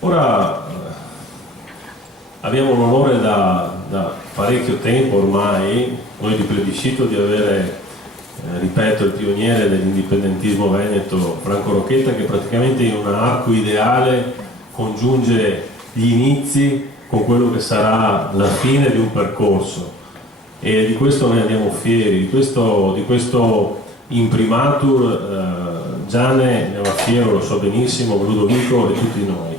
Ora abbiamo l'onore da parecchio tempo ormai, noi di Plebiscito, di avere, ripeto, il pioniere dell'indipendentismo veneto, Franco Rocchetta, che praticamente in un arco ideale congiunge gli inizi con quello che sarà la fine di un percorso, e di questo noi andiamo fieri, di questo imprimatur. Gianne ne va fiero, lo so benissimo, Ludovico e tutti noi.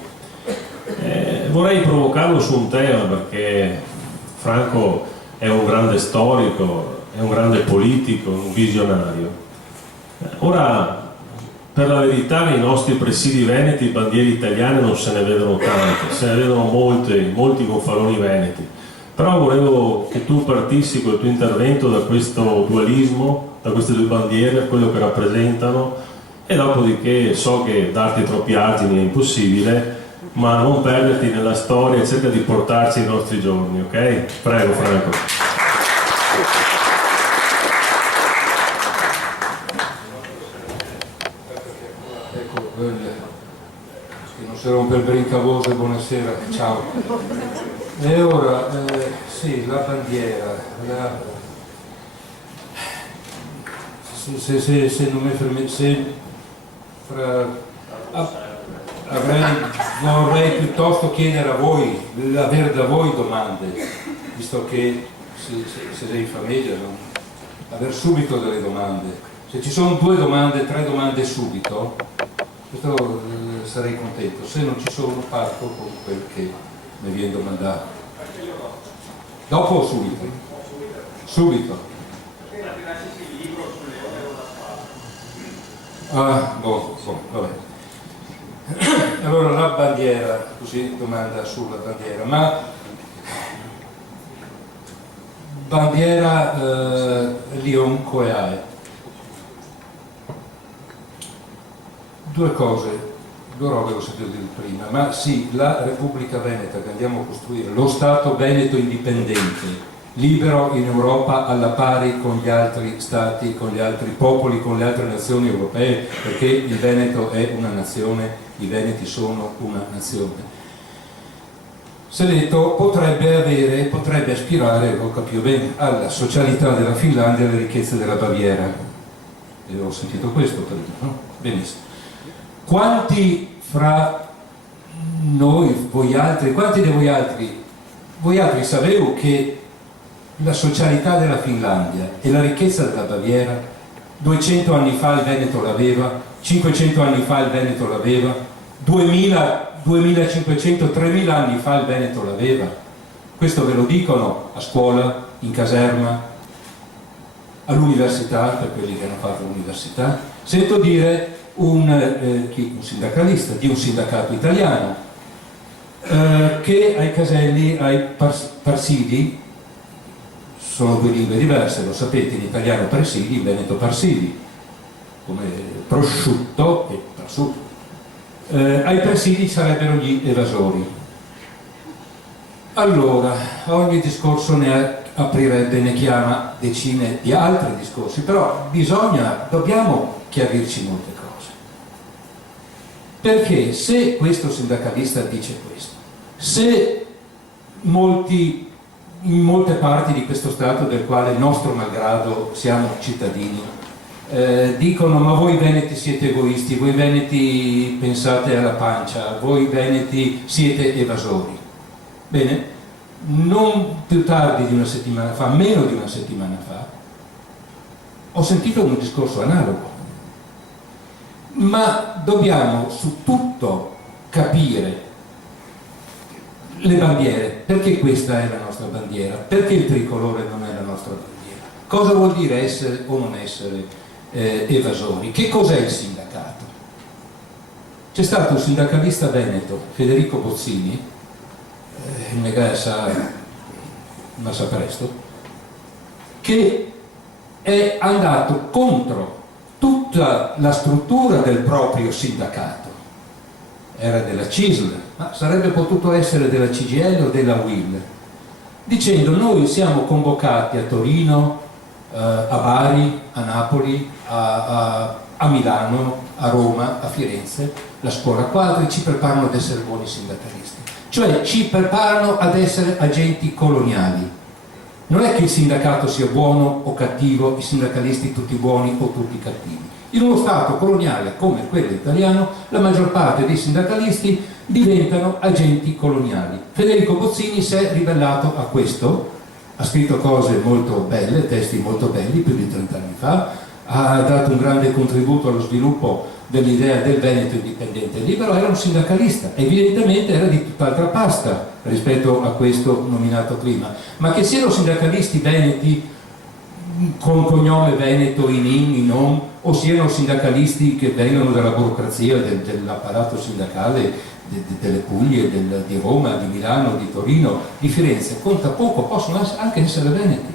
Vorrei provocarlo su un tema, perché Franco è un grande storico, è un grande politico, un visionario. Ora, per la verità, nei nostri presidi veneti bandiere italiane non se ne vedono tante, se ne vedono molti gonfaloni veneti. Però volevo che tu partissi col tuo intervento da questo dualismo, da queste due bandiere, quello che rappresentano, e dopodiché so che darti troppi argini è impossibile, ma non perderti nella storia e cerca di portarci ai nostri giorni, ok? Prego Franco. Ecco, che non si rompe il brincavoso, buonasera, ciao. E ora, sì, la bandiera, se non mi permette, vorrei piuttosto chiedere a voi, avere da voi domande, visto che se sei in famiglia, no? Aver subito delle domande. Se ci sono 2 domande, 3 domande subito, questo sarei contento. Se non ci sono, parto con quel che mi viene domandato. Dopo o subito? Subito. Vabbè. Allora la bandiera, così domanda sulla bandiera, ma bandiera Lyon Coeae. 2 cose, 2 robe ho sentito dire prima, ma sì, la Repubblica Veneta che andiamo a costruire, lo Stato Veneto indipendente, libero in Europa alla pari con gli altri stati, con gli altri popoli, con le altre nazioni europee, perché il Veneto è una nazione, i Veneti sono una nazione. Seletto potrebbe aspirare, lo capisco bene, alla socialità della Finlandia e alle ricchezze della Baviera. E ho sentito questo prima, no? Benissimo. Quanti fra noi, quanti di voi altri sapevo che la socialità della Finlandia e la ricchezza della Baviera 200 anni fa il Veneto l'aveva, 500 anni fa il Veneto l'aveva, 2000, 2500, 3000 anni fa il Veneto l'aveva? Questo ve lo dicono a scuola, in caserma, all'università, per quelli che hanno fatto l'università. Sento dire un sindacalista di un sindacato italiano che ai caselli, ai parsidi, sono 2 lingue diverse, lo sapete, in italiano presidi, in veneto parsidi, come prosciutto e parsuto. Ai presidi sarebbero gli evasori. Allora, ogni discorso ne aprirebbe, ne chiama decine di altri discorsi, però dobbiamo chiarirci molte cose. Perché se questo sindacalista dice questo, se in molte parti di questo Stato, del quale nostro malgrado siamo cittadini, dicono: ma voi veneti siete egoisti, voi veneti pensate alla pancia, voi veneti siete evasori. Bene, non più tardi di una settimana fa, meno di una settimana fa, ho sentito un discorso analogo. Ma dobbiamo su tutto capire le bandiere, perché questa è la nostra bandiera, perché il tricolore non è la nostra bandiera, cosa vuol dire essere o non essere evasori, che cos'è il sindacato. C'è stato un sindacalista veneto, Federico Bozzini, ne sa presto, che è andato contro tutta la struttura del proprio sindacato. Era della CISL, ma sarebbe potuto essere della CGIL o della UIL, dicendo: noi siamo convocati a Torino, a Bari, a Napoli, a a Milano, a Roma, a Firenze, la scuola quadri ci preparano ad essere buoni sindacalisti, cioè ci preparano ad essere agenti coloniali. Non è che il sindacato sia buono o cattivo, i sindacalisti tutti buoni o tutti cattivi. In uno Stato coloniale come quello italiano, la maggior parte dei sindacalisti diventano agenti coloniali. Federico Bozzini si è ribellato a questo, ha scritto cose molto belle, testi molto belli, più di 30 anni fa, ha dato un grande contributo allo sviluppo dell'idea del Veneto indipendente e libero, era un sindacalista, evidentemente era di tutt'altra pasta rispetto a questo nominato prima, ma che siano sindacalisti veneti con cognome veneto in in om, o siano sindacalisti che vengono dalla burocrazia dell'apparato sindacale delle Puglie, di Roma, di Milano, di Torino, di Firenze, conta poco, possono anche essere veneti,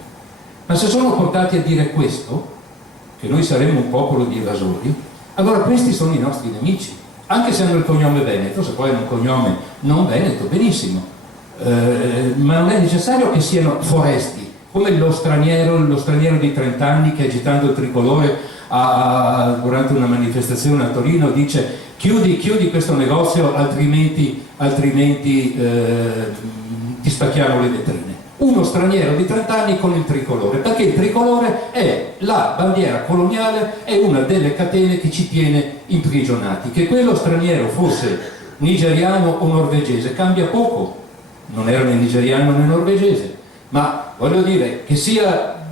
ma se sono portati a dire questo, che noi saremmo un popolo di evasori, allora questi sono i nostri nemici, anche se hanno il cognome veneto, se poi hanno un cognome non veneto, benissimo, ma non è necessario che siano foresti, come lo straniero di 30 anni che agitando il tricolore durante una manifestazione a Torino dice chiudi questo negozio altrimenti ti spacchiamo le vetrine. Uno straniero di 30 anni con il tricolore, perché il tricolore è la bandiera coloniale, è una delle catene che ci tiene imprigionati. Che quello straniero fosse nigeriano o norvegese cambia poco, non era né nigeriano né norvegese, ma voglio dire che sia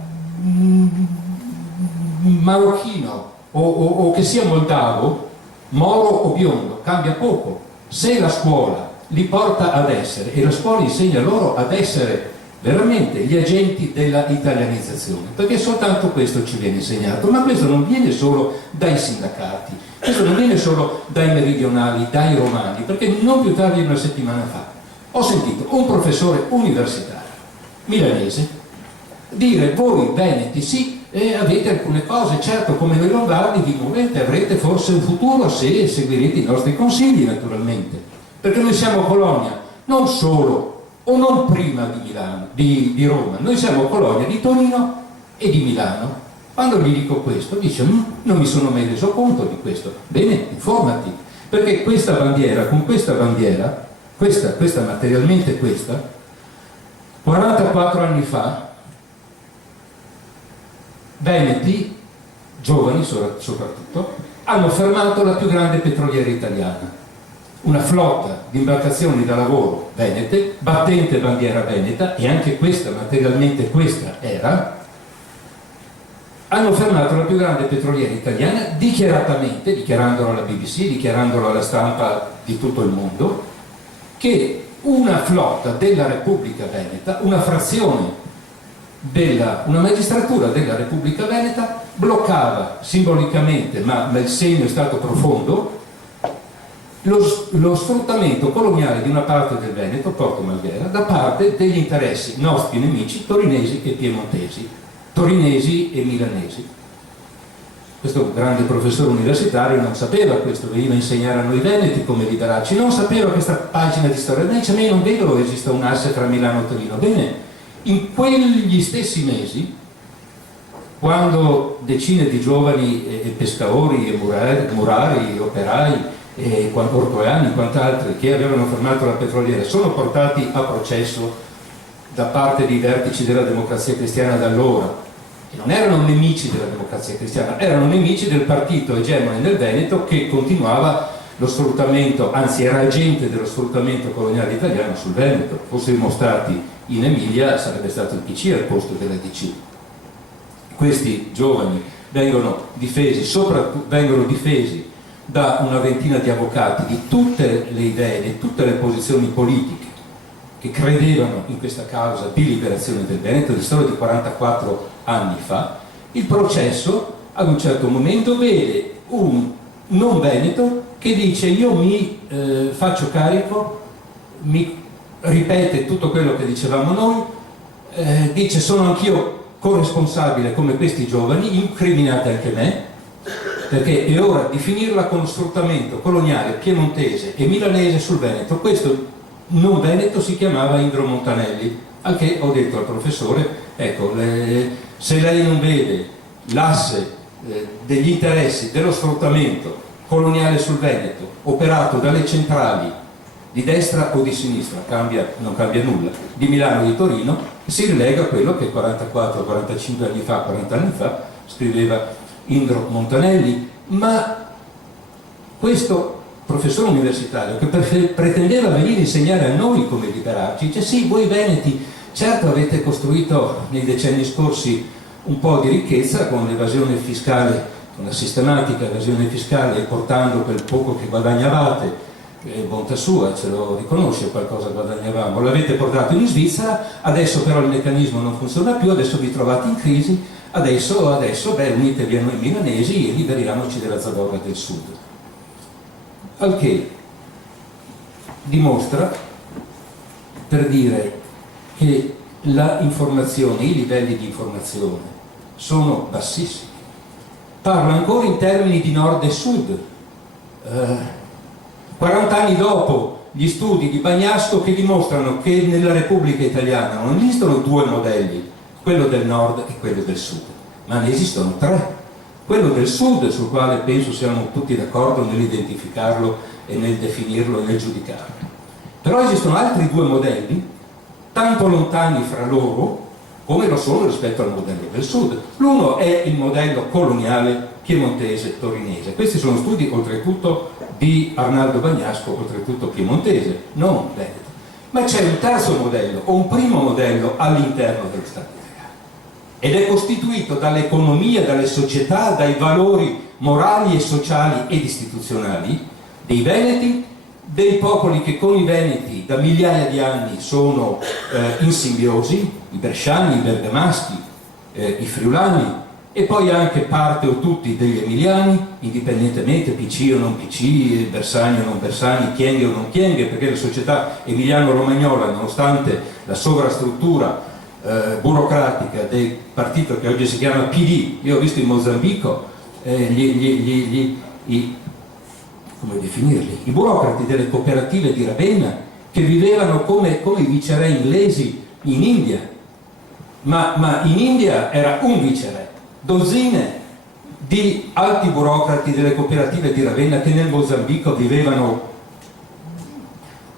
marocchino o che sia moldavo, moro o biondo, cambia poco. Se la scuola li porta ad essere, e la scuola insegna loro ad essere veramente gli agenti della italianizzazione, perché soltanto questo ci viene insegnato, ma questo non viene solo dai sindacati, questo non viene solo dai meridionali, dai romani, perché non più tardi di una settimana fa ho sentito un professore universitario milanese dire: voi veneti sì, avete alcune cose, certo, come noi lombardi vi muovete, avrete forse un futuro se seguirete i nostri consigli, naturalmente, perché noi siamo colonia non solo o non prima di Milano, di Roma, noi siamo colonia di Torino e di Milano. Quando gli dico questo dice: non mi sono mai reso conto di questo. Bene, informati, perché questa bandiera, con questa bandiera, questa materialmente questa, 44 anni fa veneti, giovani soprattutto, hanno fermato la più grande petroliera italiana, una flotta di imbarcazioni da lavoro venete, battente bandiera veneta, e anche questa, materialmente questa era, hanno fermato la più grande petroliera italiana dichiaratamente, dichiarandolo alla BBC, dichiarandolo alla stampa di tutto il mondo, che una flotta della Repubblica Veneta, una frazione una magistratura della Repubblica Veneta bloccava simbolicamente, ma il segno è stato profondo, lo sfruttamento coloniale di una parte del Veneto, Porto Marghera, da parte degli interessi nostri nemici torinesi e piemontesi, torinesi e milanesi. Questo grande professore universitario non sapeva questo, veniva a insegnare a noi veneti come liberarci, non sapeva questa pagina di storia, dice: ma io non vedo che esista un asse tra Milano e Torino. Bene, in quegli stessi mesi, quando decine di giovani pescatori e murari, operai, ortoiani e quant'altri che avevano fermato la petroliera sono portati a processo da parte dei vertici della Democrazia Cristiana d'allora, e non erano nemici della Democrazia Cristiana, erano nemici del partito egemone nel Veneto che continuava lo sfruttamento, anzi era agente dello sfruttamento coloniale italiano sul Veneto. Fossimo stati in Emilia sarebbe stato il PC al posto della DC. Questi giovani vengono difesi da una ventina di avvocati di tutte le idee, di tutte le posizioni politiche che credevano in questa causa di liberazione del Veneto, di storia di 44 anni fa. Il processo ad un certo momento vede un non veneto che dice: io mi faccio carico, mi ripete tutto quello che dicevamo noi, dice: sono anch'io corresponsabile come questi giovani, incriminate anche me, perché è ora di finirla con lo sfruttamento coloniale piemontese e milanese sul Veneto. Questo non veneto si chiamava Indro Montanelli, al che ho detto al professore: ecco, se lei non vede l'asse degli interessi dello sfruttamento coloniale sul Veneto operato dalle centrali di destra o di sinistra, non cambia nulla, di Milano o di Torino, si rilega a quello che 44, 45 anni fa, 40 anni fa scriveva Indro Montanelli. Ma questo professore universitario che pretendeva venire a insegnare a noi come liberarci, dice sì, voi veneti certo avete costruito nei decenni scorsi un po' di ricchezza con l'evasione fiscale, con la sistematica evasione fiscale, portando quel poco che guadagnavate, bontà sua, ce lo riconosce, qualcosa guadagnavamo, l'avete portato in Svizzera, adesso però il meccanismo non funziona più, adesso vi trovate in crisi, adesso unitevi a noi milanesi e liberiamoci della zavorra del sud. Al che dimostra, per dire che la informazione, i livelli di informazione sono bassissimi. Parlo ancora in termini di nord e sud. 40 anni dopo gli studi di Bagnasco che dimostrano che nella Repubblica Italiana non esistono due modelli, quello del nord e quello del sud, ma ne esistono tre. Quello del sud, sul quale penso siamo tutti d'accordo nell'identificarlo e nel definirlo e nel giudicarlo. Però esistono altri due modelli, tanto lontani fra loro, come lo sono rispetto al modello del sud. L'uno è il modello coloniale piemontese torinese. Questi sono studi oltretutto di Arnaldo Bagnasco, oltretutto piemontese, non veneto. Ma c'è un terzo modello, o un primo modello all'interno dello Stato italiano. Ed è costituito dall'economia, dalle società, dai valori morali e sociali ed istituzionali dei veneti, dei popoli che con i veneti da migliaia di anni sono in simbiosi, i bresciani, i bergamaschi, i friulani, e poi anche parte o tutti degli emiliani, indipendentemente PC o non PC, Bersani o non Bersani, Chienghe o non Chienghe, perché la società emiliano-romagnola, nonostante la sovrastruttura burocratica del partito che oggi si chiama PD, io ho visto in Mozambico come definirli, i burocrati delle cooperative di Ravenna che vivevano come i viceré inglesi in India, ma in India era un viceré, dozzine di alti burocrati delle cooperative di Ravenna che nel Mozambico vivevano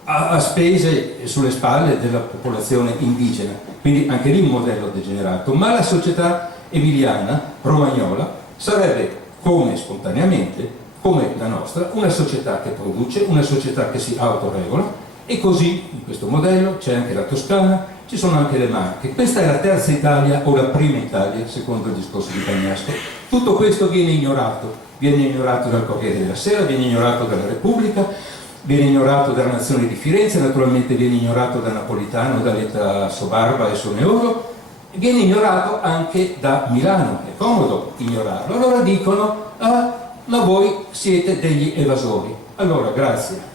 a spese e sulle spalle della popolazione indigena, quindi anche lì un modello degenerato. Ma la società emiliana, romagnola, sarebbe, come spontaneamente, come la nostra, una società che produce, una società che si autoregola, e così in questo modello c'è anche la Toscana, ci sono anche le Marche. Questa è la terza Italia o la prima Italia, secondo il discorso di Bagnasco. Tutto questo viene ignorato dal Corriere della Sera, viene ignorato dalla Repubblica, viene ignorato dalla Nazione di Firenze, naturalmente viene ignorato da Napolitano, da Letta Sobarba e Soneoro, viene ignorato anche da Milano, è comodo ignorarlo. Allora dicono, ma voi siete degli evasori. Allora, grazie.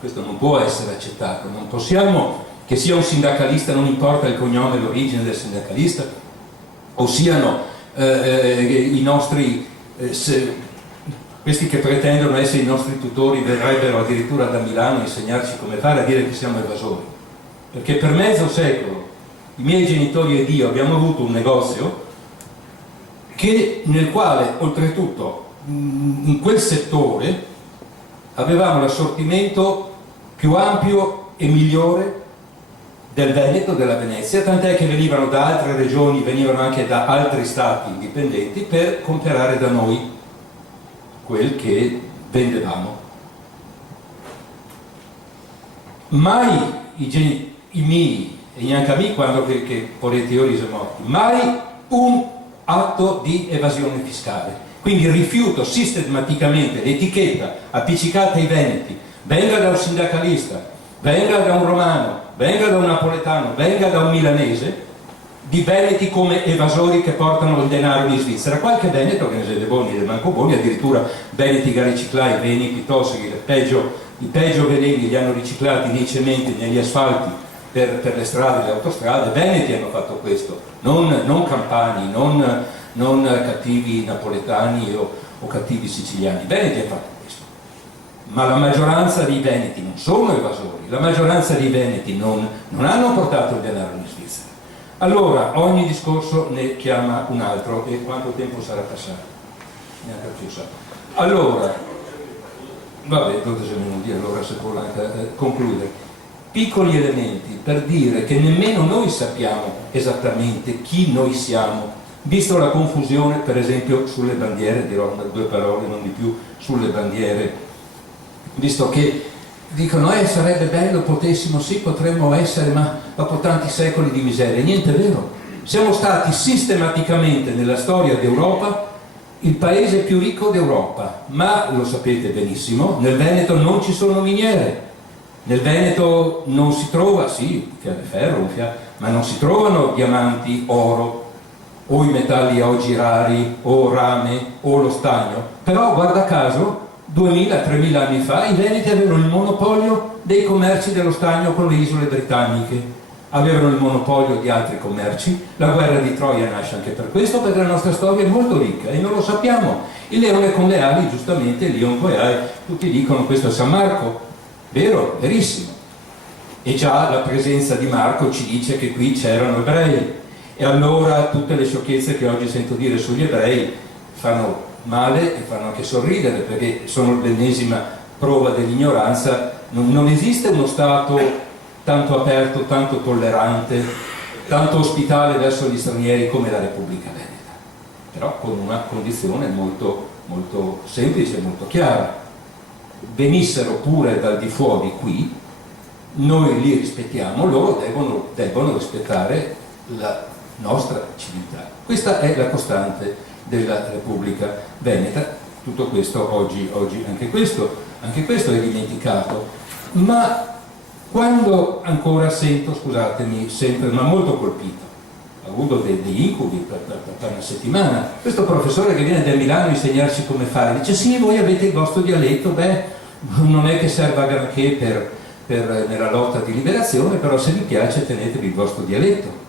Questo non può essere accettato, non possiamo che sia un sindacalista, non importa il cognome e l'origine del sindacalista, o siano i nostri, questi che pretendono essere i nostri tutori verrebbero addirittura da Milano a insegnarci come fare, a dire che siamo evasori. Perché per mezzo secolo i miei genitori ed io abbiamo avuto un negozio nel quale oltretutto in quel settore avevamo l'assortimento più ampio e migliore del Veneto, della Venezia, tant'è che venivano da altre regioni, venivano anche da altri stati indipendenti per comprare da noi quel che vendevamo. Mai i miei e neanche a me quando che volete io siamo morti, mai un atto di evasione fiscale. Quindi rifiuto sistematicamente l'etichetta appiccicata ai veneti, venga da un sindacalista, venga da un romano, venga da un napoletano, venga da un milanese, di veneti come evasori che portano il denaro in Svizzera. Qualche veneto, che ne siete buoni del manco buoni, addirittura veneti che riciclai, veni piuttosto che i peggio veleni li hanno riciclati nei cementi, negli asfalti per le strade e le autostrade. Veneti hanno fatto questo, non campani, non cattivi napoletani o cattivi siciliani. Veneti ha fatto questo. Ma la maggioranza dei veneti non sono evasori, la maggioranza dei veneti non hanno portato il denaro in Svizzera. Allora, ogni discorso ne chiama un altro, e quanto tempo sarà passato? Neanche più sa. Allora, vabbè, 12 minuti, allora se può anche concludere. Piccoli elementi per dire che nemmeno noi sappiamo esattamente chi noi siamo, visto la confusione, per esempio, sulle bandiere, dirò due parole, non di più, sulle bandiere, visto che dicono sarebbe bello, potessimo, sì, potremmo essere, ma dopo tanti secoli di miseria. Niente, è vero. Siamo stati sistematicamente nella storia d'Europa il paese più ricco d'Europa, ma lo sapete benissimo, nel Veneto non ci sono miniere, nel Veneto non si trova, sì, ferro, ma non si trovano diamanti, oro, o i metalli oggi rari, o rame, o lo stagno. Però, guarda caso, 2000-3000 anni fa i veneti avevano il monopolio dei commerci dello stagno con le isole britanniche, avevano il monopolio di altri commerci. La guerra di Troia nasce anche per questo, perché la nostra storia è molto ricca e non lo sappiamo. Il leone con le ali, giustamente, Lion Coeae, tutti dicono questo è San Marco, vero, verissimo, e già la presenza di Marco ci dice che qui c'erano ebrei, e allora tutte le sciocchezze che oggi sento dire sugli ebrei fanno male e fanno anche sorridere, perché sono l'ennesima prova dell'ignoranza. Non esiste uno Stato tanto aperto, tanto tollerante, tanto ospitale verso gli stranieri come la Repubblica Veneta, però con una condizione molto, molto semplice, molto chiara: venissero pure dal di fuori qui, noi li rispettiamo, loro devono rispettare la nostra civiltà. Questa è la costante della Repubblica Veneta. Tutto questo oggi anche questo è dimenticato. Ma quando ancora sento, scusatemi, sempre, ma molto colpito, ho avuto degli incubi per una settimana, questo professore che viene da Milano a insegnarci come fare, dice sì, voi avete il vostro dialetto, beh, non è che serva granché nella lotta di liberazione, però se vi piace tenetevi il vostro dialetto.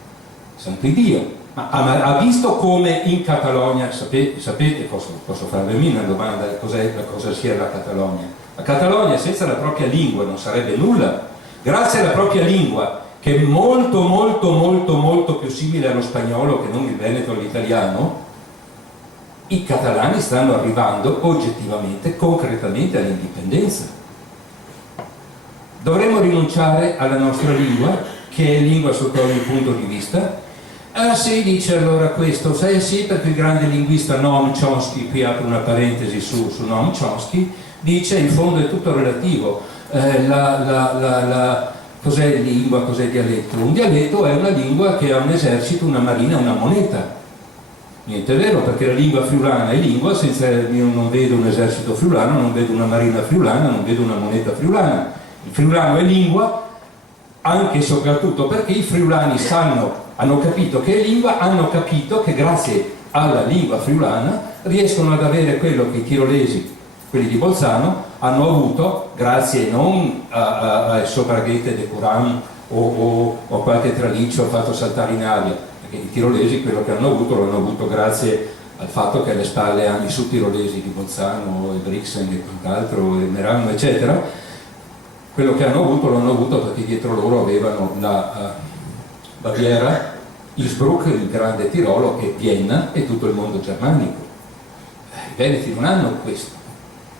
Santo Dio! Ma ha visto come in Catalogna, sapete, posso farvi una domanda, cosa sia la Catalogna? La Catalogna senza la propria lingua non sarebbe nulla. Grazie alla propria lingua, che è molto molto molto molto più simile allo spagnolo che non il veneto all'italiano, i catalani stanno arrivando oggettivamente, concretamente all'indipendenza. Dovremmo rinunciare alla nostra lingua, che è lingua sotto ogni punto di vista. Ah sì, dice allora questo, sai sì, perché il grande linguista Noam Chomsky, qui apro una parentesi su Noam Chomsky, dice in fondo è tutto relativo. Cos'è lingua, cos'è dialetto? Un dialetto è una lingua che ha un esercito, una marina, una moneta. Niente è vero, perché la lingua friulana è lingua, senza io non vedo un esercito friulano, non vedo una marina friulana, non vedo una moneta friulana. Il friulano è lingua anche e soprattutto perché i friulani hanno capito che è lingua, hanno capito che grazie alla lingua friulana riescono ad avere quello che i tirolesi, quelli di Bolzano, hanno avuto grazie non a Sobraghetto de Curam o qualche traliccio fatto saltare in aria, perché i tirolesi quello che hanno avuto l'hanno avuto grazie al fatto che alle spalle hanno i sudtirolesi di Bolzano e Brixen e quant'altro, e Merano eccetera. Quello che hanno avuto l'hanno avuto perché dietro loro avevano la Baviera, Innsbruck, il grande Tirolo, e Vienna e tutto il mondo germanico. I veneti non hanno questo,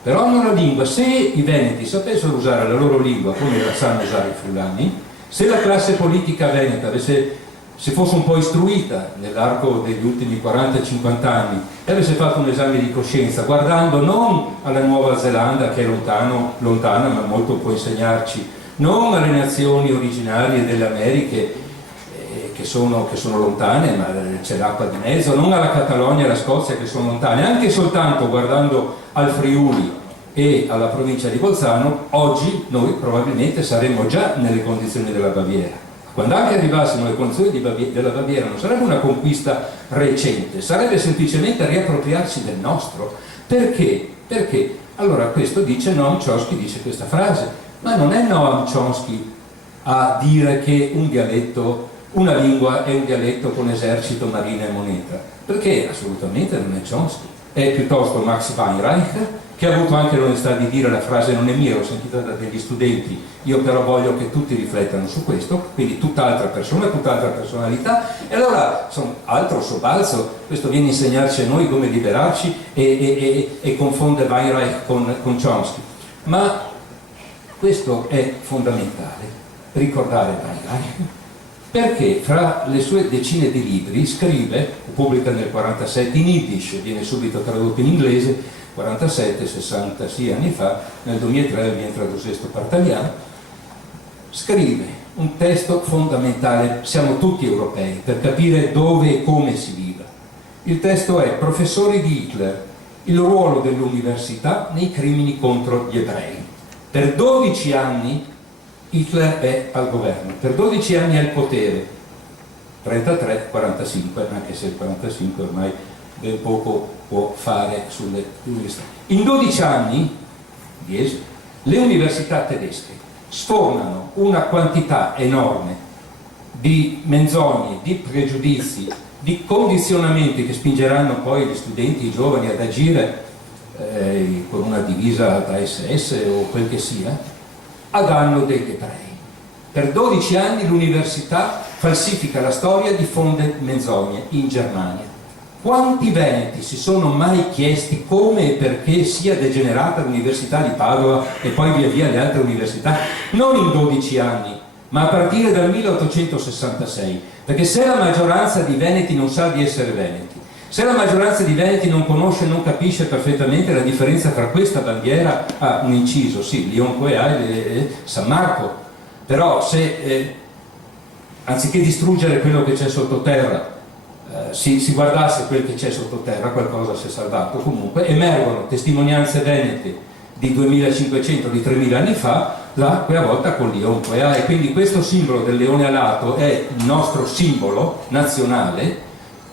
però hanno la lingua. Se i veneti sapessero usare la loro lingua come la sanno usare i friulani, se la classe politica veneta se fosse un po' istruita nell'arco degli ultimi 40-50 anni e avesse fatto un esame di coscienza, guardando non alla Nuova Zelanda, che è lontana ma molto può insegnarci, non alle nazioni originarie delle Americhe che sono lontane, ma c'è l'acqua di mezzo, non alla Catalogna e alla Scozia che sono lontane, anche soltanto guardando al Friuli e alla provincia di Bolzano, oggi noi probabilmente saremmo già nelle condizioni della Baviera. Quando anche arrivassimo alle condizioni della Baviera non sarebbe una conquista recente, sarebbe semplicemente riappropriarsi del nostro. Perché? Perché? Allora questo dice Noam Chomsky, dice questa frase, ma non è Noam Chomsky a dire che una lingua è un dialetto con esercito, marina e moneta, perché assolutamente non è Chomsky. è piuttosto Max Weinreich, che ha avuto anche l'onestà di dire, la frase non è mia, l'ho sentita da degli studenti, io però voglio che tutti riflettano su questo, quindi tutt'altra persona, tutt'altra personalità, e allora altro sobbalzo, questo viene a insegnarci a noi come liberarci e confonde Weinreich con Chomsky. Ma questo è fondamentale, ricordare Weinreich, perché fra le sue decine di libri scrive, pubblica nel 1947 in Yiddish, viene subito tradotto in inglese, 47, 66 anni fa, nel 2003 viene tradotto per italiano, scrive un testo fondamentale, siamo tutti europei, per capire dove e come si viva. Il testo è Professori di Hitler, il ruolo dell'università nei crimini contro gli ebrei. Per 12 anni Hitler è al governo, per 12 anni è al potere, 33-45, anche se il 45 ormai ben poco può fare sulle università. In 12 anni, le università tedesche sfornano una quantità enorme di menzogne, di pregiudizi, di condizionamenti che spingeranno poi gli studenti, i giovani ad agire con una divisa da SS o quel che sia, a danno degli ebrei. Per 12 anni l'università falsifica la storia, diffonde menzogne in Germania. Quanti veneti si sono mai chiesti come e perché sia degenerata l'Università di Padova e poi via via le altre università? Non in 12 anni, ma a partire dal 1866, perché se la maggioranza di veneti non sa di essere veneti, se la maggioranza di veneti non conosce e non capisce perfettamente la differenza tra questa bandiera, un inciso, sì, Lion Coea e San Marco, però se anziché distruggere quello che c'è sottoterra, si guardasse quel che c'è sottoterra, qualcosa si è salvato. Comunque emergono testimonianze venete di 2500, di 3000 anni fa, quella volta con Lion Coea, e quindi questo simbolo del leone alato è il nostro simbolo nazionale,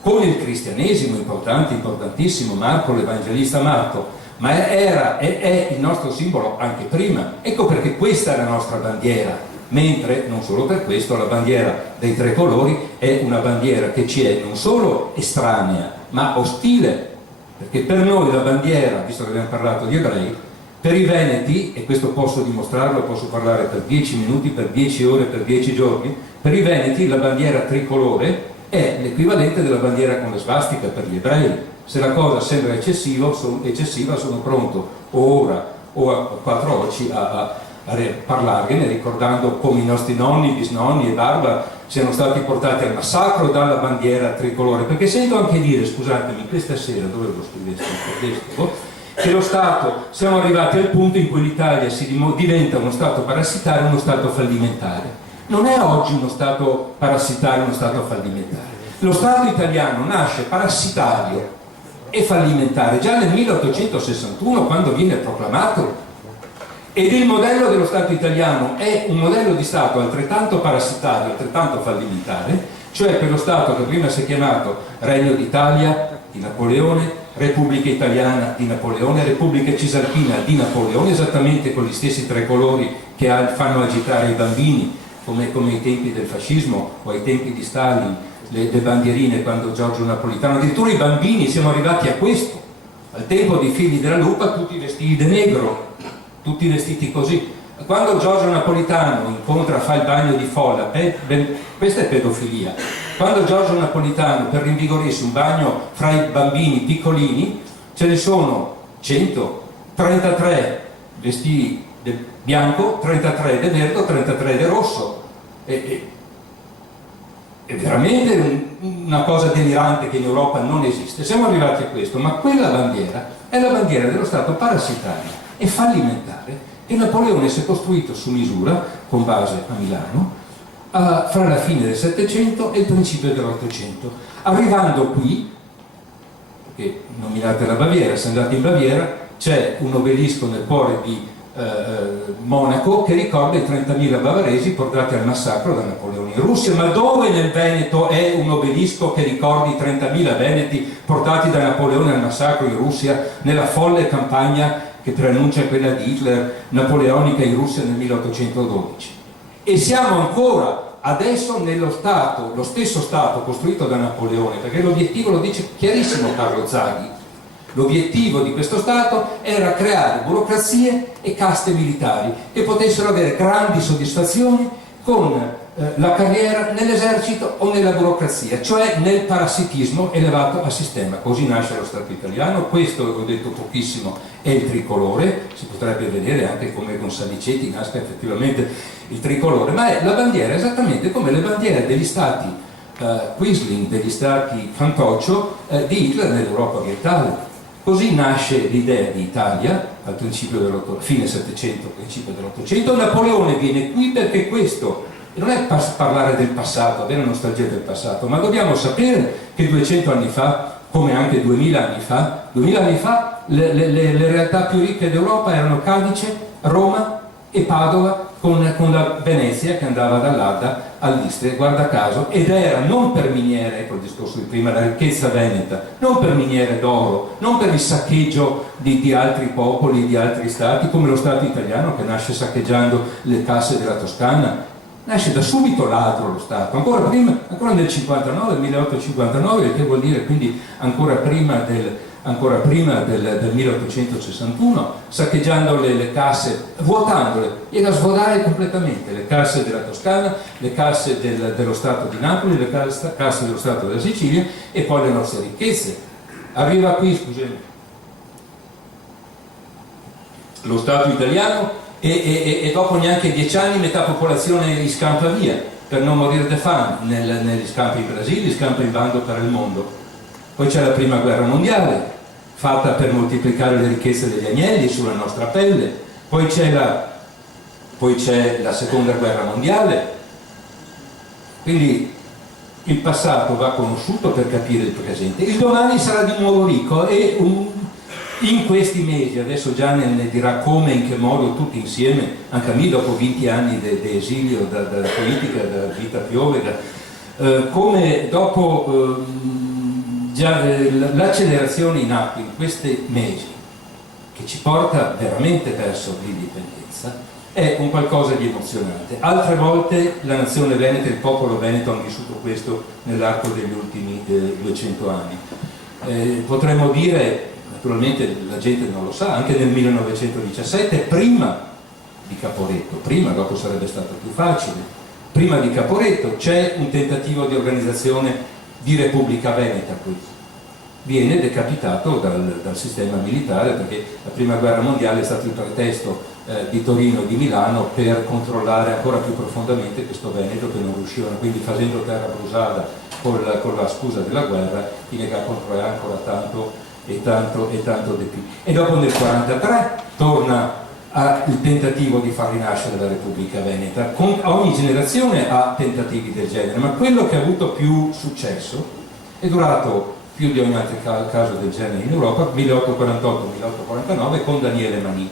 con il cristianesimo importante, importantissimo, Marco, l'Evangelista Marco, ma è il nostro simbolo anche prima. Ecco perché questa è la nostra bandiera, mentre non solo per questo la bandiera dei tre colori è una bandiera che ci è non solo estranea ma ostile, perché per noi la bandiera, visto che abbiamo parlato di ebrei, per i veneti, e questo posso dimostrarlo, posso parlare per 10 minuti, per 10 ore, per 10 giorni, per i veneti la bandiera tricolore è l'equivalente della bandiera con la svastica per gli ebrei. Se la cosa sembra eccessiva, sono pronto o ora o a quattro occhi a parlarne, ricordando come i nostri nonni, bisnonni e barba siano stati portati al massacro dalla bandiera tricolore, perché sento anche dire, scusatemi, questa sera dove lo scrivessi, che lo Stato, siamo arrivati al punto in cui l'Italia diventa uno Stato parassitario, uno Stato fallimentare. Non è oggi uno Stato parassitario, uno Stato fallimentare. Lo Stato italiano nasce parassitario e fallimentare già nel 1861, quando viene proclamato. Ed il modello dello Stato italiano è un modello di Stato altrettanto parassitario, altrettanto fallimentare, cioè per lo Stato che prima si è chiamato Regno d'Italia di Napoleone, Repubblica Italiana di Napoleone, Repubblica Cisalpina di Napoleone, esattamente con gli stessi tre colori che fanno agitare i bambini, come ai tempi del fascismo o ai tempi di Stalin, le bandierine quando Giorgio Napolitano, addirittura i bambini, siamo arrivati a questo, al tempo dei figli della lupa tutti vestiti di negro, tutti vestiti così. Quando Giorgio Napolitano fa il bagno di folla, questa è pedofilia. Quando Giorgio Napolitano, per rinvigorirsi un bagno fra i bambini piccolini, ce ne sono 133 vestiti di bianco, 33 di verde, 33 di rosso. È veramente una cosa delirante che in Europa non esiste. Siamo arrivati a questo, ma quella bandiera è la bandiera dello Stato parassitario e fallimentare che Napoleone si è costruito su misura, con base a Milano, fra la fine del Settecento e il principio dell'Ottocento, arrivando qui, perché nominate la Baviera, se andate in Baviera c'è un obelisco nel cuore di Monaco che ricorda i 30.000 bavaresi portati al massacro da Napoleone in Russia. Ma dove nel Veneto è un obelisco che ricordi i 30.000 veneti portati da Napoleone al massacro in Russia nella folle campagna che preannuncia quella di Hitler napoleonica in Russia nel 1812? E siamo ancora adesso nello Stato, lo stesso Stato costruito da Napoleone, perché l'obiettivo lo dice chiarissimo Carlo Zaghi, L'obiettivo di questo Stato era creare burocrazie e caste militari che potessero avere grandi soddisfazioni con la carriera nell'esercito o nella burocrazia, cioè nel parassitismo elevato a sistema. Così nasce lo Stato italiano. Questo, ho detto pochissimo, è il tricolore. Si potrebbe vedere anche come con Salicetti nasca effettivamente il tricolore, ma è la bandiera esattamente come le bandiere degli stati Quisling, degli stati fantoccio di Hitler nell'Europa orientale. Così nasce l'idea di Italia al principio fine Settecento, principio dell'Ottocento. Napoleone viene qui perché questo non è parlare del passato, avere nostalgia del passato, ma dobbiamo sapere che 200 anni fa, come anche 2000 anni fa, le realtà più ricche d'Europa erano Cadice, Roma e Padova, con la Venezia che andava dall'Adda all'Istria, guarda caso, ed era non per miniere, ecco il discorso di prima, la ricchezza veneta, non per miniere d'oro, non per il saccheggio di altri popoli, di altri stati, come lo Stato italiano che nasce saccheggiando le casse della Toscana. Nasce da subito ladro lo Stato, ancora nel 59, 1859, il che vuol dire quindi ancora prima del 1861, saccheggiando le casse, vuotandole e da svuotare completamente le casse della Toscana, le casse dello Stato di Napoli, le casse dello Stato della Sicilia e poi le nostre ricchezze. Arriva qui, scusami, lo Stato italiano e dopo neanche 10 anni metà popolazione gli scampa via per non morire di fame, negli scampi in Brasile, gli scampa in bando per il mondo. Poi c'è la prima guerra mondiale, fatta per moltiplicare le ricchezze degli agnelli sulla nostra pelle, poi c'è la seconda guerra mondiale. Quindi il passato va conosciuto per capire il presente. Il domani sarà di nuovo ricco e in questi mesi, adesso Gianni ne dirà come e in che modo tutti insieme, anche a me dopo 20 anni di esilio dalla politica, dalla vita piovega, come dopo l'accelerazione in atto in questi mesi che ci porta veramente verso l'indipendenza è un qualcosa di emozionante. Altre volte la nazione veneta e il popolo veneto hanno vissuto questo nell'arco degli ultimi 200 anni. Potremmo dire, naturalmente la gente non lo sa, anche nel 1917, prima di Caporetto, dopo sarebbe stato più facile, prima di Caporetto c'è un tentativo di organizzazione di Repubblica Veneta qui. Viene decapitato dal sistema militare perché la prima guerra mondiale è stato il pretesto di Torino e di Milano per controllare ancora più profondamente questo Veneto che non riuscivano, quindi facendo terra brusata con la scusa della guerra, finché controllare ancora tanto e tanto di più. E dopo nel 1943 torna il tentativo di far rinascere la Repubblica Veneta. Ogni generazione ha tentativi del genere, ma quello che ha avuto più successo è durato più di ogni altro caso del genere in Europa, 1848-1849 con Daniele Manin.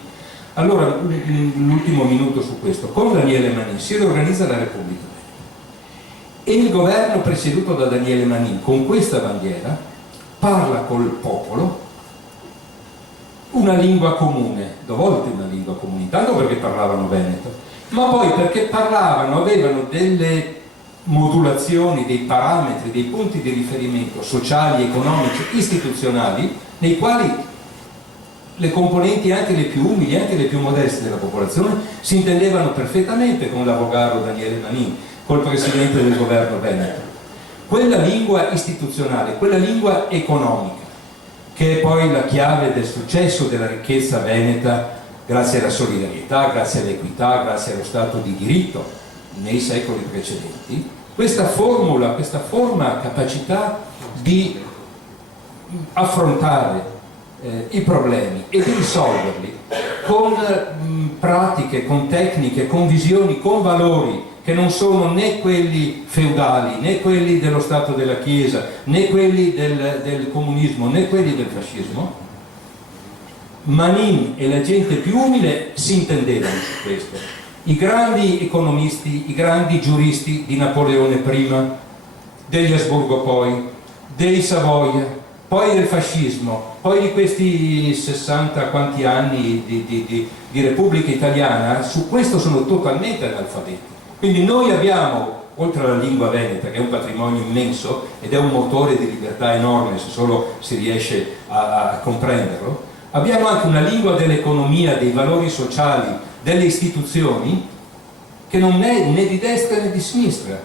Allora, l'ultimo minuto su questo. Con Daniele Manin si riorganizza la Repubblica Veneta e il governo presieduto da Daniele Manin con questa bandiera parla col popolo una lingua comune, due volte una lingua comune, intanto perché parlavano veneto, ma poi perché avevano delle modulazioni, dei parametri, dei punti di riferimento sociali, economici, istituzionali, nei quali le componenti anche le più umili, anche le più modeste della popolazione si intendevano perfettamente con l'avvocato Daniele Manin, col presidente del governo veneto. Quella lingua istituzionale, quella lingua economica, che è poi la chiave del successo della ricchezza veneta grazie alla solidarietà, grazie all'equità, grazie allo Stato di diritto nei secoli precedenti, questa forma capacità di affrontare i problemi e di risolverli con pratiche, con tecniche, con visioni, con valori che non sono né quelli feudali, né quelli dello Stato della Chiesa, né quelli del comunismo, né quelli del fascismo. Manin e la gente più umile si intendevano su questo. I grandi economisti, i grandi giuristi di Napoleone prima, degli Asburgo poi, dei Savoia, poi del fascismo, poi di questi 60 quanti anni di Repubblica Italiana, su questo sono totalmente analfabeti. Quindi noi abbiamo oltre alla lingua veneta, che è un patrimonio immenso ed è un motore di libertà enorme se solo si riesce a comprenderlo, abbiamo anche una lingua dell'economia, dei valori sociali, delle istituzioni, che non è né di destra né di sinistra,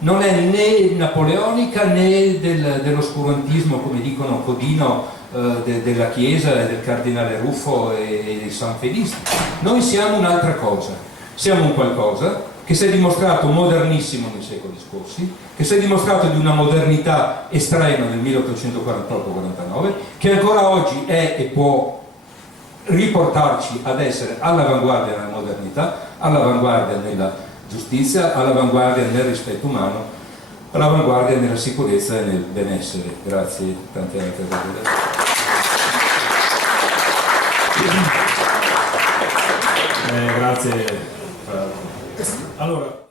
non è né napoleonica né dell'oscurantismo, come dicono Codino, della Chiesa e del cardinale Ruffo e dei sanfedisti. Noi siamo un'altra cosa, siamo un qualcosa che si è dimostrato modernissimo nei secoli scorsi, che si è dimostrato di una modernità estrema nel 1848-49, che ancora oggi è e può riportarci ad essere all'avanguardia nella modernità, all'avanguardia nella giustizia, all'avanguardia nel rispetto umano, all'avanguardia nella sicurezza e nel benessere. Grazie e tante altre cose. Grazie. Allora,